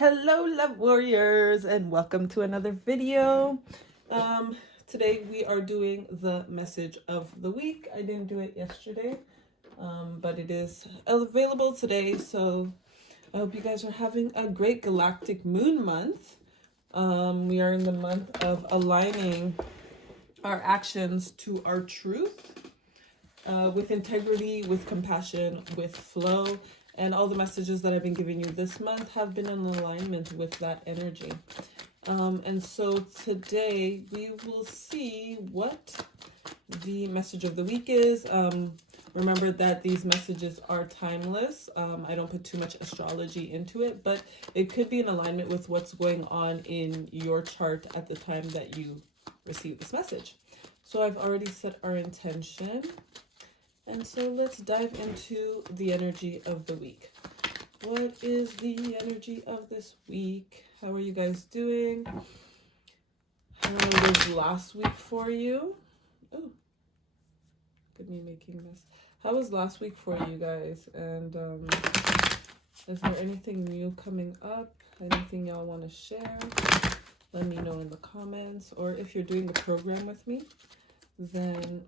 Hello, love warriors, and welcome to another video. Today we are doing the message of the week. I didn't do it yesterday, but it is available today. So I hope you guys are having a great galactic moon month. We are in the month of aligning our actions to our truth, with integrity, with compassion, with flow. And all the messages that I've been giving you this month have been in alignment with that energy. And so today we will see what the message of the week is. Remember that these messages are timeless. I don't put too much astrology into it, but it could be in alignment with what's going on in your chart at the time that you receive this message. So I've already set our intention. And so let's dive into the energy of the week. What is the energy of this week? How are you guys doing? How was last week for you? Oh, look at me making this. How was last week for you guys? And is there anything new coming up? Anything y'all want to share? Let me know in the comments. Or if you're doing the program with me, then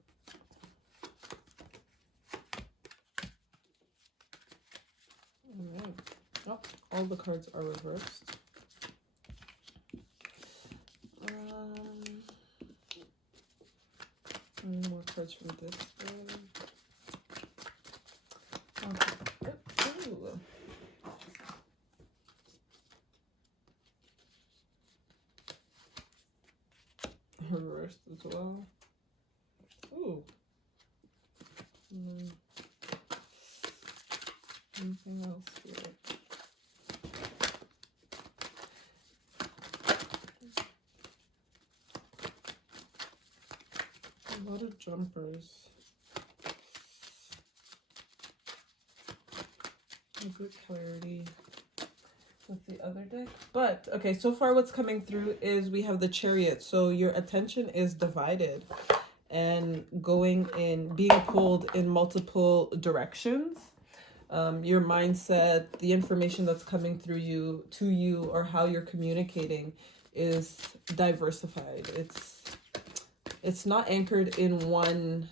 oh, all the cards are reversed. Any more cards from this way? Okay. Ooh. Reversed as well. Ooh. Anything else here? A lot of jumpers. A good clarity with the other deck. But, okay, so far what's coming through is we have the Chariot. So your attention is divided and going in, being pulled in multiple directions. Your mindset, the information that's coming through you, to you, or how you're communicating is diversified. It's not anchored in one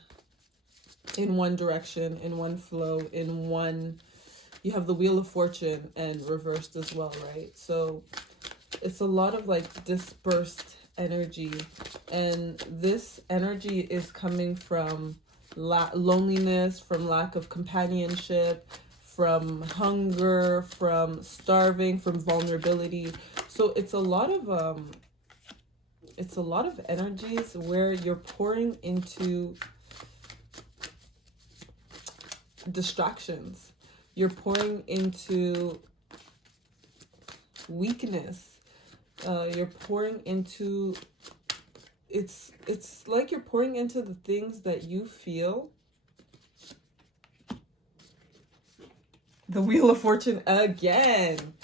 direction, in one flow, in one. You have the Wheel of Fortune and reversed as well, right? So it's a lot of like dispersed energy, and this energy is coming from loneliness, from lack of companionship, from hunger, from starving, from vulnerability. So it's a lot of energies where you're pouring into distractions. You're pouring into weakness. You're pouring into, it's like you're pouring into the things that you feel. The Wheel of Fortune again.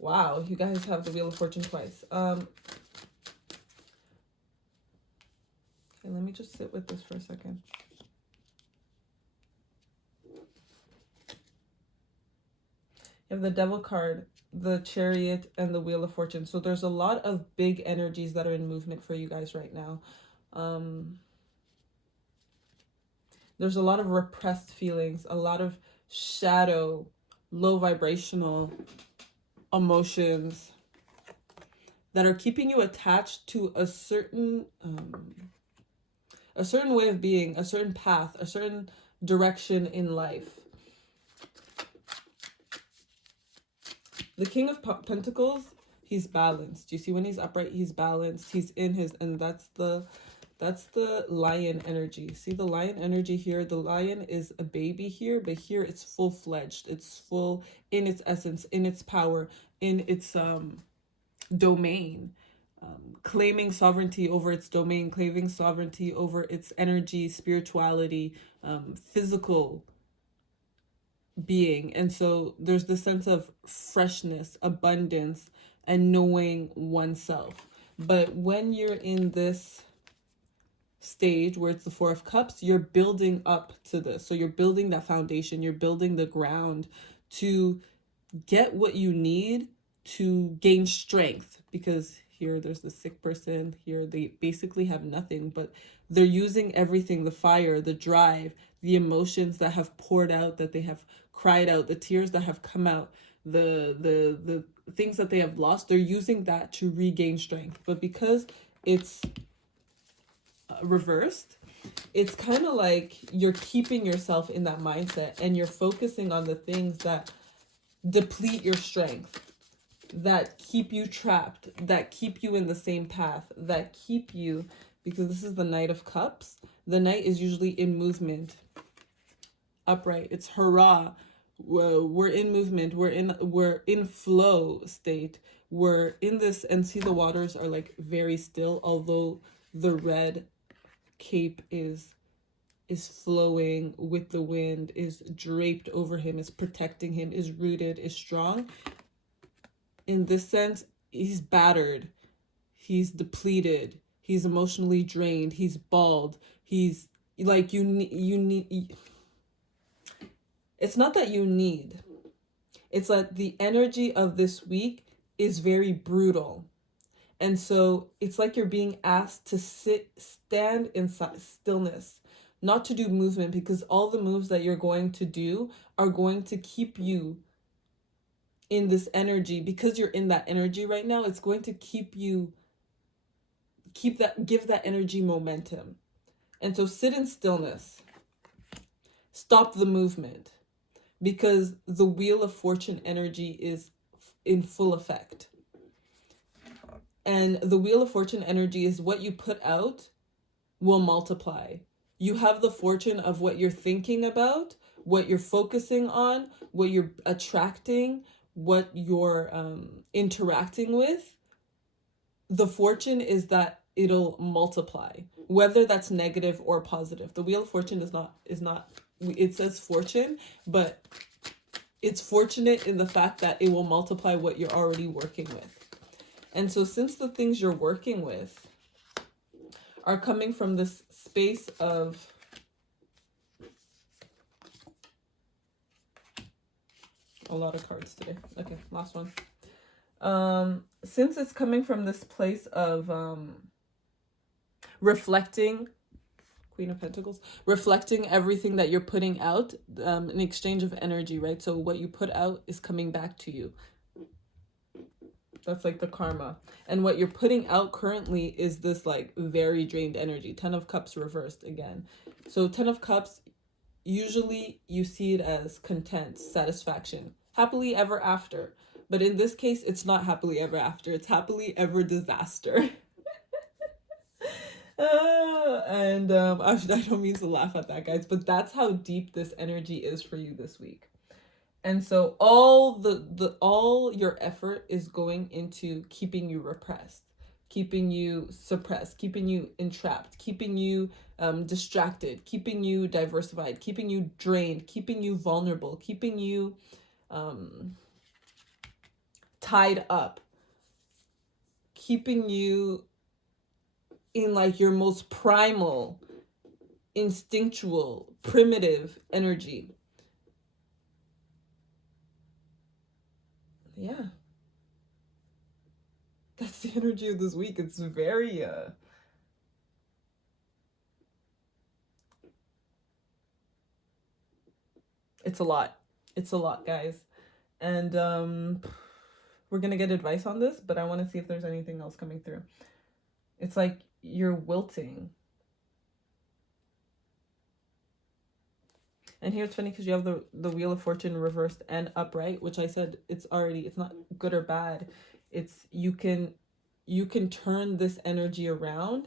Wow, you guys have the Wheel of Fortune twice. Okay, let me just sit with this for a second. You have the Devil card, the Chariot, and the Wheel of Fortune. So there's a lot of big energies that are in movement for you guys right now. There's a lot of repressed feelings, a lot of shadow, low vibrational emotions that are keeping you attached to a certain way of being, a certain path, a certain direction in life. The King of Pentacles, he's balanced. You see, when he's upright, he's balanced. He's in his, and that's the lion energy. See the lion energy here? The lion is a baby here, but here it's full-fledged. It's full in its essence, in its power, in its domain. Claiming sovereignty over its domain, claiming sovereignty over its energy, spirituality, physical being. And so there's this sense of freshness, abundance, and knowing oneself. But when you're in this stage where it's the Four of Cups, you're building up to this. So you're building that foundation, you're building the ground to get what you need to gain strength, because here there's the sick person, here they basically have nothing, but they're using everything, the fire, the drive, the emotions that have poured out, that they have cried out, the tears that have come out, the things that they have lost, they're using that to regain strength. But because it's reversed, it's kind of like you're keeping yourself in that mindset and you're focusing on the things that deplete your strength, that keep you trapped, that keep you in the same path, that keep you, because this is the Knight of Cups. The Knight is usually in movement, upright. It's hurrah. We're in movement. We're in flow state. We're in this, and see the waters are like very still, although the red cape is flowing with the wind, is draped over him, is protecting him, is rooted, is strong. In this sense, he's battered, he's depleted, he's emotionally drained, he's bald, he's like, you need, it's not that you need, it's that the energy of this week is very brutal. And so it's like you're being asked to stand in stillness, not to do movement, because all the moves that you're going to do are going to keep you in this energy. Because you're in that energy right now, it's going to give that energy momentum. And so sit in stillness, stop the movement, because the Wheel of Fortune energy is in full effect. And the Wheel of Fortune energy is what you put out will multiply. You have the fortune of what you're thinking about, what you're focusing on, what you're attracting, what you're interacting with. The fortune is that it'll multiply, whether that's negative or positive. The Wheel of Fortune is not, it says fortune, but it's fortunate in the fact that it will multiply what you're already working with. And so since the things you're working with are coming from this space of a lot of cards today. Okay, last one. Since it's coming from this place of reflecting, Queen of Pentacles, reflecting everything that you're putting out, an exchange of energy, right? So what you put out is coming back to you. That's like the karma. And what you're putting out currently is this like very drained energy. 10 of Cups reversed again. So 10 of Cups, usually you see it as content, satisfaction, happily ever after. But in this case, it's not happily ever after. It's happily ever disaster. I don't mean to laugh at that, guys, but that's how deep this energy is for you this week. And so all your effort is going into keeping you repressed, keeping you suppressed, keeping you entrapped, keeping you distracted, keeping you diversified, keeping you drained, keeping you vulnerable, keeping you tied up, keeping you in like your most primal, instinctual, primitive energy. Yeah. That's the energy of this week. It's very it's a lot. It's a lot, guys. And we're gonna get advice on this, but I want to see if there's anything else coming through. It's like you're wilting. And here it's funny because you have the Wheel of Fortune reversed and upright, which I said it's not good or bad. It's you can turn this energy around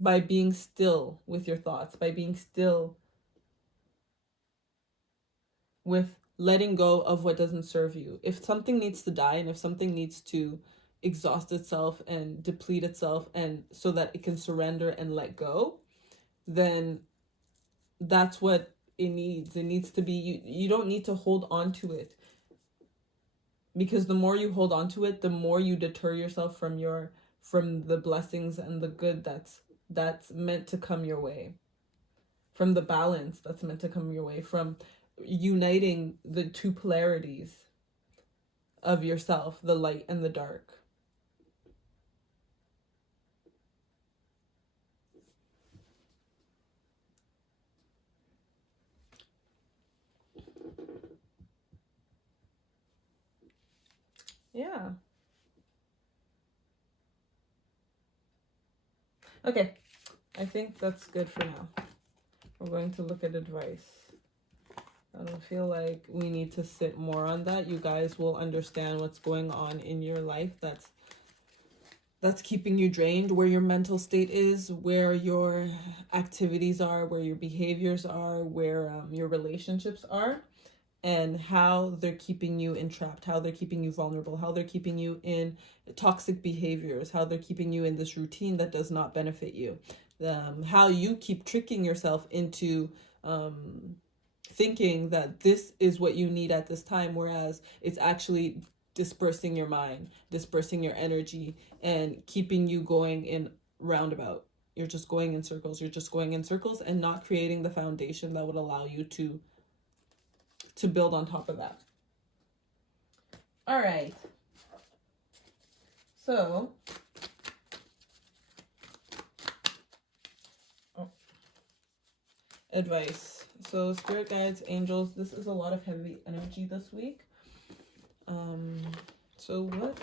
by being still with your thoughts, by being still with letting go of what doesn't serve you. If something needs to die and if something needs to exhaust itself and deplete itself, and so that it can surrender and let go, then that's what it needs. It needs to be, you don't need to hold on to it, because the more you hold on to it, the more you deter yourself from the blessings and the good that's meant to come your way, from the balance that's meant to come your way, from uniting the two polarities of yourself, the light and the dark. Yeah. Okay, I think that's good for now. We're going to look at advice. I don't feel like we need to sit more on that. You guys will understand what's going on in your life that's keeping you drained, where your mental state is, where your activities are, where your behaviors are, where your relationships are, and how they're keeping you entrapped, how they're keeping you vulnerable, how they're keeping you in toxic behaviors, how they're keeping you in this routine that does not benefit you, how you keep tricking yourself into thinking that this is what you need at this time, whereas it's actually dispersing your mind, dispersing your energy, and keeping you going in roundabout. You're just going in circles. You're just going in circles and not creating the foundation that would allow you to build on top of that. All right. So, advice. So, spirit guides, angels, this is a lot of heavy energy this week. So what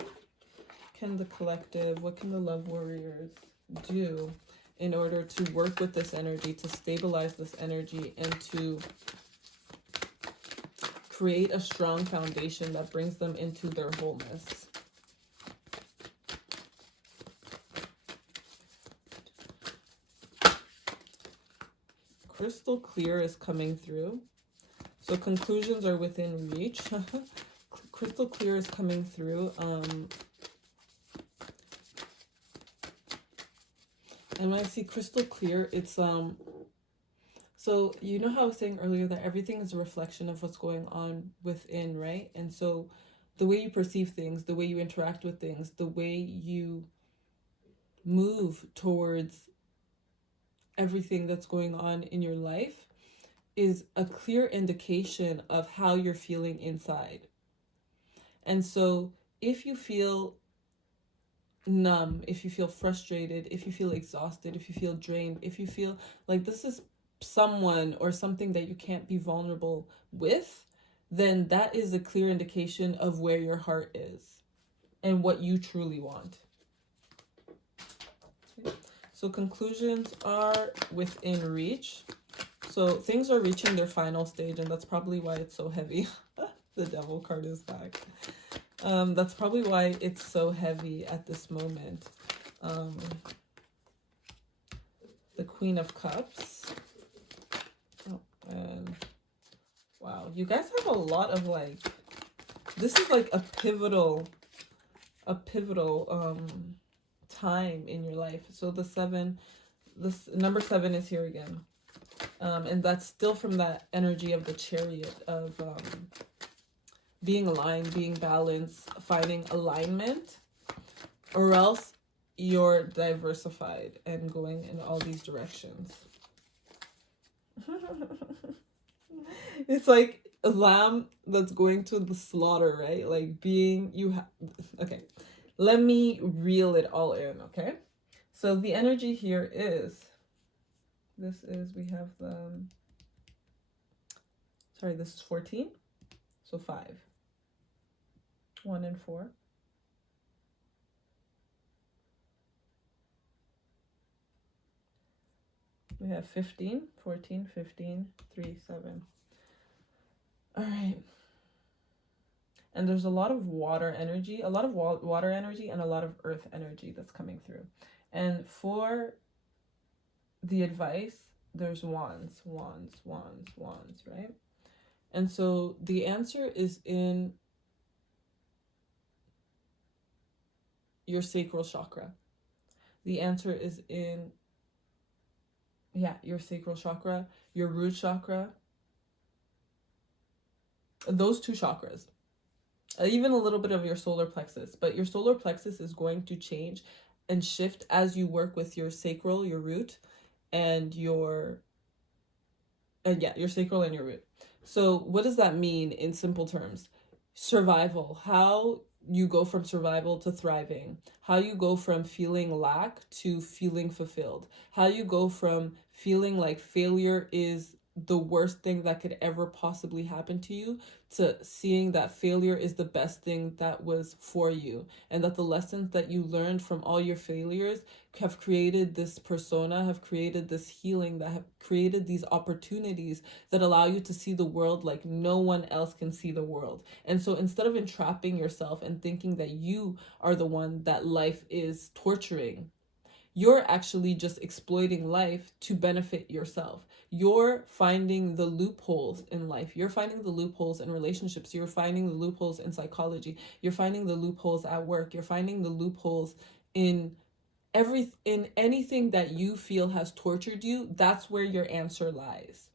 can the collective, what can the love warriors do in order to work with this energy, to stabilize this energy, and to create a strong foundation that brings them into their wholeness? Crystal clear is coming through. So conclusions are within reach. Crystal clear is coming through. And when I see crystal clear, it's so you know how I was saying earlier that everything is a reflection of what's going on within, right? And so the way you perceive things, the way you interact with things, the way you move towards everything that's going on in your life is a clear indication of how you're feeling inside. And so if you feel numb, if you feel frustrated, if you feel exhausted, if you feel drained, if you feel like this is someone or something that you can't be vulnerable with, then that is a clear indication of where your heart is and what you truly want. Okay. So conclusions are within reach. So things are reaching their final stage, and that's probably why it's so heavy. The devil card is back. That's probably why it's so heavy at this moment. The Queen of Cups. Oh, and wow, you guys have a lot of like, this is like a pivotal time in your life. So the seven, this number 7 is here again. And that's still from that energy of the Chariot of being aligned, being balanced, finding alignment, or else you're diversified and going in all these directions. It's like a lamb that's going to the slaughter, right? Like okay, let me reel it all in, okay? So the energy here is, we have this is 14, so 5, 1 and 4. We have 15, 14, 15, 3, 7. All right. And there's a lot of water energy, and a lot of earth energy that's coming through. And for the advice, there's wands, right? And so the answer is in your sacral chakra. The answer is in, your sacral chakra, your root chakra, those 2 chakras. Even a little bit of your solar plexus, but your solar plexus is going to change and shift as you work with your sacral, your root, and your sacral and your root. So what does that mean in simple terms? survival, how you go from survival to thriving, how you go from feeling lack to feeling fulfilled, how you go from feeling like failure is the worst thing that could ever possibly happen to you to seeing that failure is the best thing that was for you, and that the lessons that you learned from all your failures have created this persona, have created this healing, that have created these opportunities that allow you to see the world like no one else can see the world. And so instead of entrapping yourself and thinking that you are the one that life is torturing, you're actually just exploiting life to benefit yourself. You're finding the loopholes in life. You're finding the loopholes in relationships. You're finding the loopholes in psychology. You're finding the loopholes at work. You're finding the loopholes in in anything that you feel has tortured you. That's where your answer lies.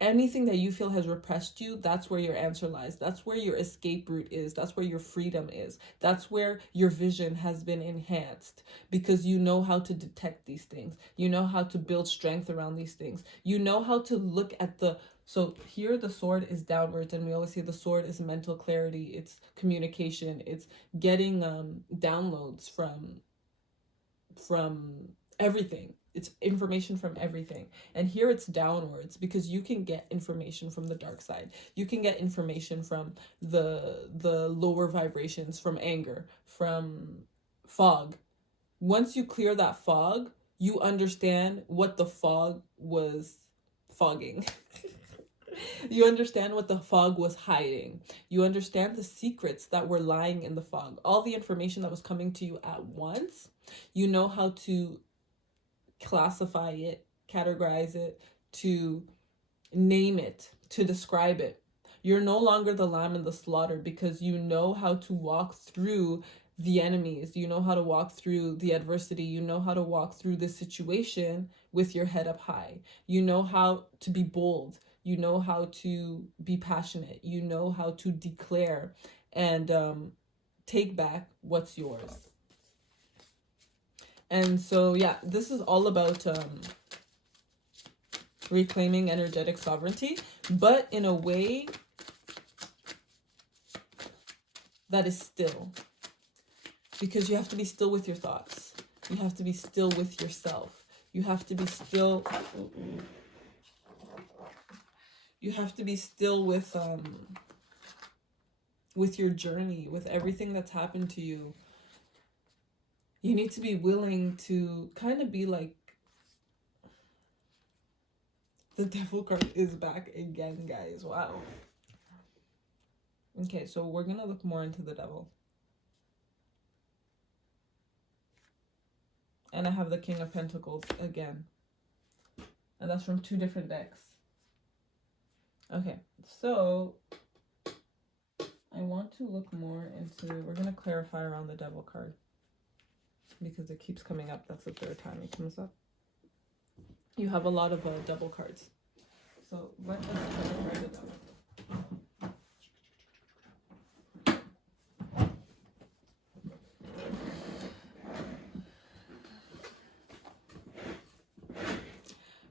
Anything that you feel has repressed you, that's where your answer lies. That's where your escape route is. That's where your freedom is. That's where your vision has been enhanced, because you know how to detect these things. You know how to build strength around these things. You know how to look at the... So here the sword is downwards, and we always say the sword is mental clarity. It's communication. It's getting downloads from everything. It's information from everything. And here it's downwards, because you can get information from the dark side. You can get information from the lower vibrations, from anger, from fog. Once you clear that fog, you understand what the fog was fogging. You understand what the fog was hiding. You understand the secrets that were lying in the fog. All the information that was coming to you at once, you know how to classify it, categorize it, to name it, to describe it. You're no longer the lamb in the slaughter, because you know how to walk through the enemies. You know how to walk through the adversity. You know how to walk through this situation with your head up high. You know how to be bold. You know how to be passionate. You know how to declare and take back what's yours. And so, yeah, this is all about reclaiming energetic sovereignty, but in a way that is still. Because you have to be still with your thoughts. You have to be still with yourself. You have to be still... You have to be still with your journey, with everything that's happened to you. You need to be willing to kind of be like... The devil card is back again, guys. Wow. Okay, so we're going to look more into the devil. And I have the King of Pentacles again. And that's from 2 different decks. Okay, so I want to look more into... We're going to clarify around the devil card, because it keeps coming up. That's the 3rd time it comes up. You have a lot of devil cards. So let us clarify the devil.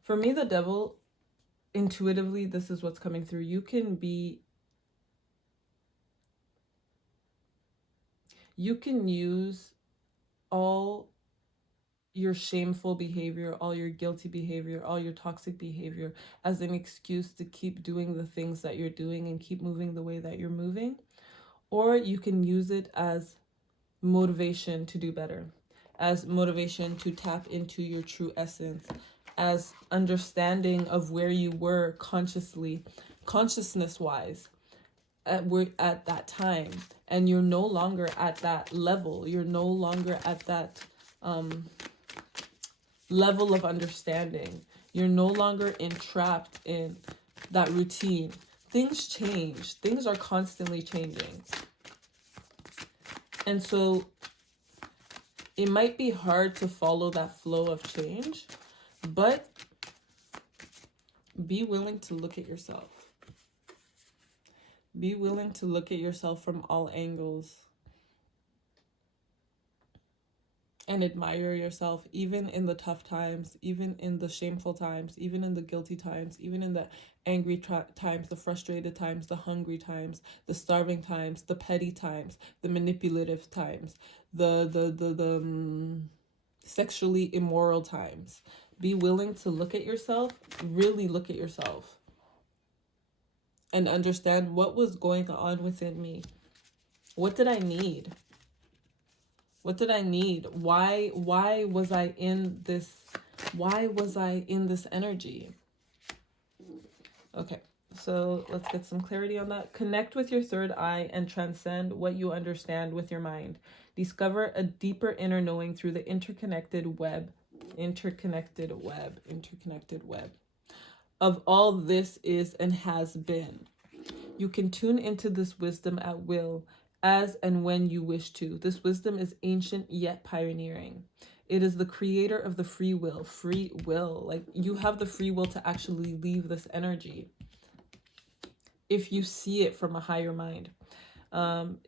For me, the devil, intuitively, this is what's coming through. You can use all your shameful behavior, all your guilty behavior, all your toxic behavior as an excuse to keep doing the things that you're doing and keep moving the way that you're moving. Or you can use it as motivation to do better, as motivation to tap into your true essence, as understanding of where you were consciousness-wise at that time, and you're no longer at that level. You're no longer at that level of understanding. You're no longer entrapped in that routine. Things change. Things are constantly changing. And so it might be hard to follow that flow of change, but be willing to look at yourself. Be willing to look at yourself from all angles. and admire yourself, even in the tough times, even in the shameful times, even in the guilty times, even in the angry times, the frustrated times, the hungry times, the starving times, the petty times, the manipulative times, the sexually immoral times. Be willing to look at yourself, really look at yourself, and understand what was going on within me. What did I need? What did I need? Why was I in this? Why was I in this energy? Okay, so let's get some clarity on that. Connect with your third eye and transcend what you understand with your mind. Discover a deeper inner knowing through the interconnected web of all this is and has been. You can tune into this wisdom at will, as and when you wish to. This wisdom is ancient yet pioneering. It is the creator of the free will. Free will. Like, you have the free will to actually leave this energy if you see it from a higher mind.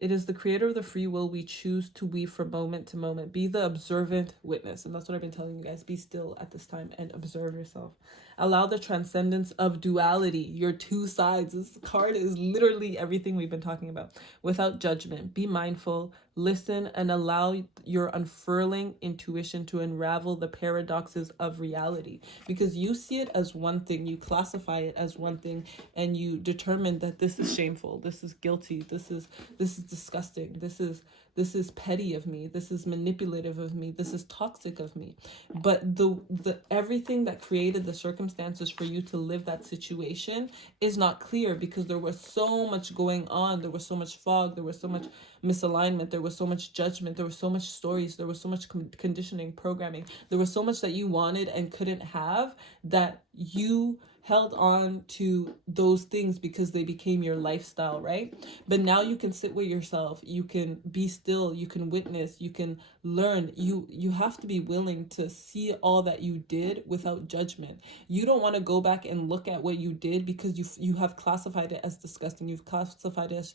It is the creator of the free will we choose to weave from moment to moment. Be the observant witness. And that's what I've been telling you guys. Be still at this time and observe yourself. Allow the transcendence of duality, your two sides. This card is literally everything we've been talking about. Without judgment. Be mindful, listen, and allow your unfurling intuition to unravel the paradoxes of reality. Because you see it as one thing, you classify it as one thing, and you determine that this is shameful, this is guilty, this is disgusting, this is petty of me, this is manipulative of me, this is toxic of me. But the everything that created the circumstances for you to live that situation is not clear, because there was so much going on. There was so much fog, there was so much misalignment, there was so much judgment, there was so much stories, there was so much conditioning, programming, there was so much that you wanted and couldn't have, that you held on to those things because they became your lifestyle, right? But now you can sit with yourself, you can be still, you can witness, you can learn. You have to be willing to see all that you did without judgment. You don't want to go back and look at what you did because you have classified it as disgusting, you've classified it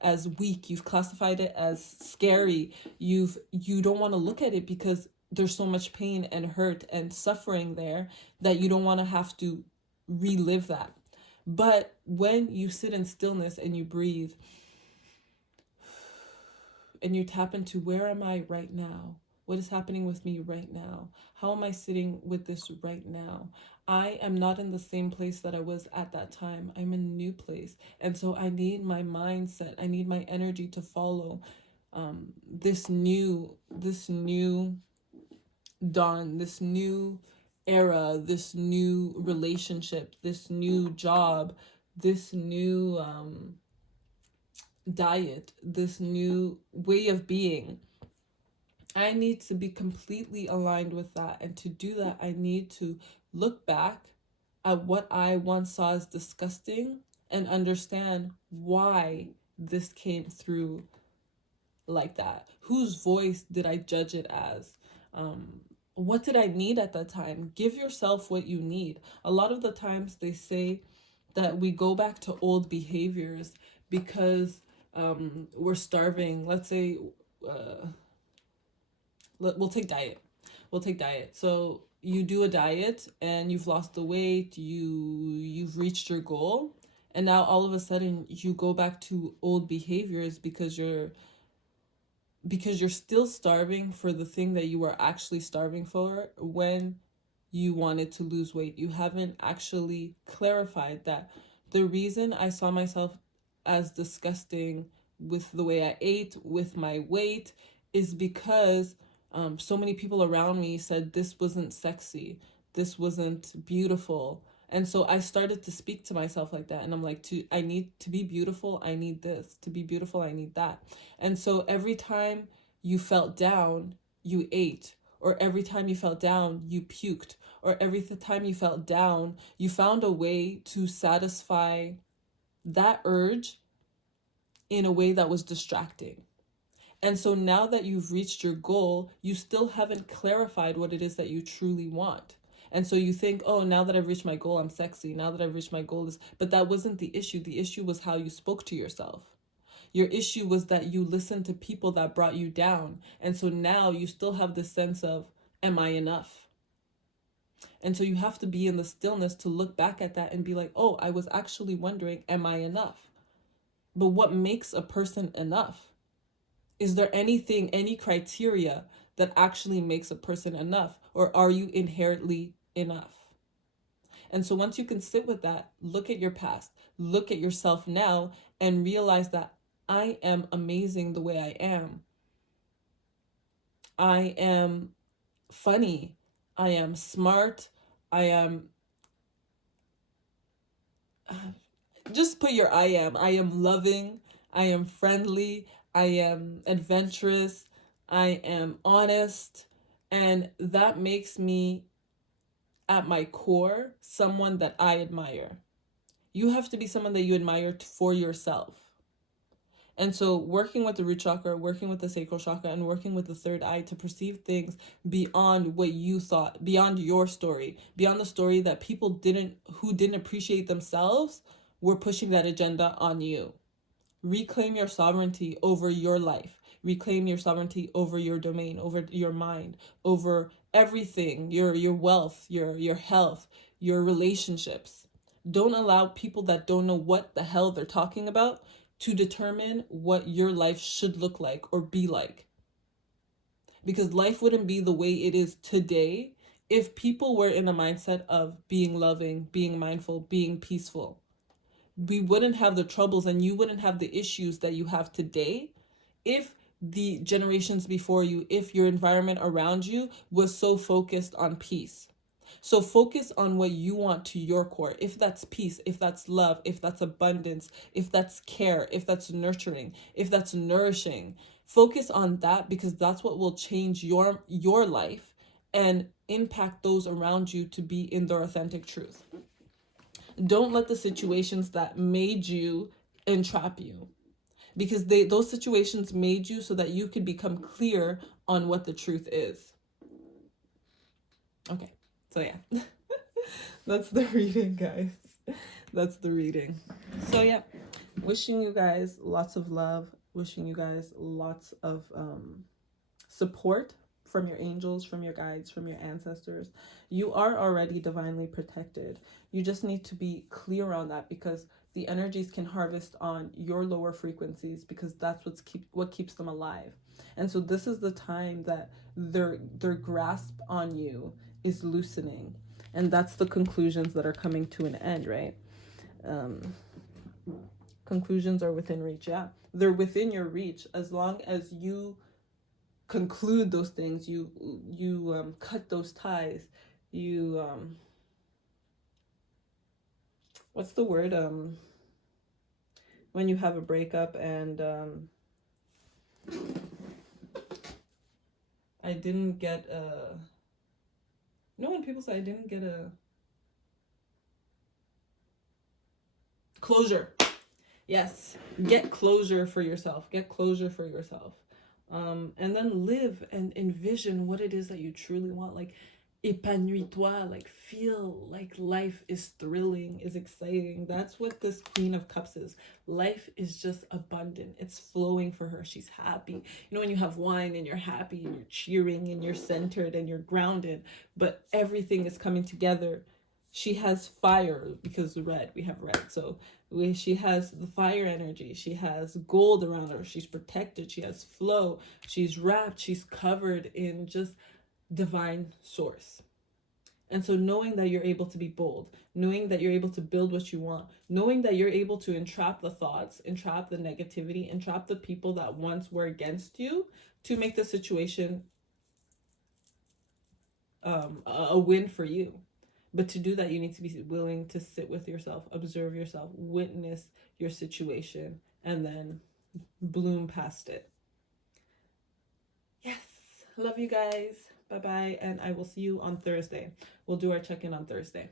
as weak, you've classified it as scary. You don't want to look at it because there's so much pain and hurt and suffering there that you don't want to have to relive that. But when you sit in stillness and you breathe and you tap into, where am I right now? What is happening with me right now? How am I sitting with this right now? I am not in the same place that I was at that time. I'm in a new place. And so I need my mindset, I need my energy to follow this new dawn, this new era, this new relationship, this new job, this new diet, this new way of being. I need to be completely aligned with that. And to do that, I need to look back at what I once saw as disgusting and understand why this came through like that. Whose voice did I judge it as? What did I need at that time? Give yourself what you need. A lot of the times they say that we go back to old behaviors because we're starving. Let's say, we'll take diet. So you do a diet and you've lost the weight, you've reached your goal, and now all of a sudden you go back to old behaviors because you're still starving for the thing that you were actually starving for when you wanted to lose weight. You haven't actually clarified that the reason I saw myself as disgusting with the way I ate, with my weight, is because so many people around me said this wasn't sexy, this wasn't beautiful. And so I started to speak to myself like that. And I'm like, I need to be beautiful, I need this. To be beautiful, I need that. And so every time you felt down, you ate. Or every time you felt down, you puked. Or every time you felt down, you found a way to satisfy that urge in a way that was distracting. And so now that you've reached your goal, you still haven't clarified what it is that you truly want. And so you think, oh, now that I've reached my goal, I'm sexy. Now that I've reached my goal, but that wasn't the issue. The issue was how you spoke to yourself. Your issue was that you listened to people that brought you down. And so now you still have this sense of, am I enough? And so you have to be in the stillness to look back at that and be like, oh, I was actually wondering, am I enough? But what makes a person enough? Is there anything, any criteria that actually makes a person enough? Or are you inherently enough? And so once you can sit with that, look at your past, look at yourself now, and realize that I am amazing the way I am. I am funny. I am smart. I am, just put your I am. I am loving. I am friendly. I am adventurous. I am honest. And that makes me, at my core, someone that I admire. You have to be someone that you admire for yourself. And so working with the root chakra, working with the sacral chakra, and working with the third eye to perceive things beyond what you thought, beyond your story, beyond the story that people who didn't appreciate themselves were pushing that agenda on you. Reclaim your sovereignty over your life. Reclaim your sovereignty over your domain, over your mind, over everything, your wealth, your health, your relationships. Don't allow people that don't know what the hell they're talking about to determine what your life should look like or be like. Because life wouldn't be the way it is today if people were in a mindset of being loving, being mindful, being peaceful. We wouldn't have the troubles and you wouldn't have the issues that you have today if the generations before you, if your environment around you was so focused on peace. So focus on what you want to your core. If that's peace, if that's love, if that's abundance, if that's care, if that's nurturing, if that's nourishing. Focus on that, because that's what will change your life and impact those around you to be in their authentic truth. Don't let the situations that made you entrap you, because those situations made you so that you could become clear on what the truth is. Okay, so yeah. That's the reading, guys. That's the reading. So yeah, wishing you guys lots of love, wishing you guys lots of support from your angels, from your guides, from your ancestors. You are already divinely protected. You just need to be clear on that, because the energies can harvest on your lower frequencies, because that's what keeps them alive. And so this is the time that their grasp on you is loosening. And that's the conclusions that are coming to an end, right? Conclusions are within reach. Yeah, they're within your reach as long as you conclude those things. You cut those ties. You what's the word? When you have a breakup and I didn't get a. You know when people say I didn't get a closure. Yes, get closure for yourself. Get closure for yourself. And then live and envision what it is that you truly want. Like, épanouis-toi, like feel like life is thrilling, is exciting. That's what this Queen of Cups is. Life is just abundant. It's flowing for her. She's happy. You know, when you have wine and you're happy and you're cheering and you're centered and you're grounded, but everything is coming together. She has fire, because red, we have red. So she has the fire energy. She has gold around her. She's protected. She has flow. She's wrapped. She's covered in just divine source. And so knowing that you're able to be bold, knowing that you're able to build what you want, knowing that you're able to entrap the thoughts, entrap the negativity, entrap the people that once were against you to make the situation a win for you. But to do that, you need to be willing to sit with yourself, observe yourself, witness your situation, and then bloom past it. Yes. Love you guys. Bye-bye. And I will see you on Thursday. We'll do our check-in on Thursday.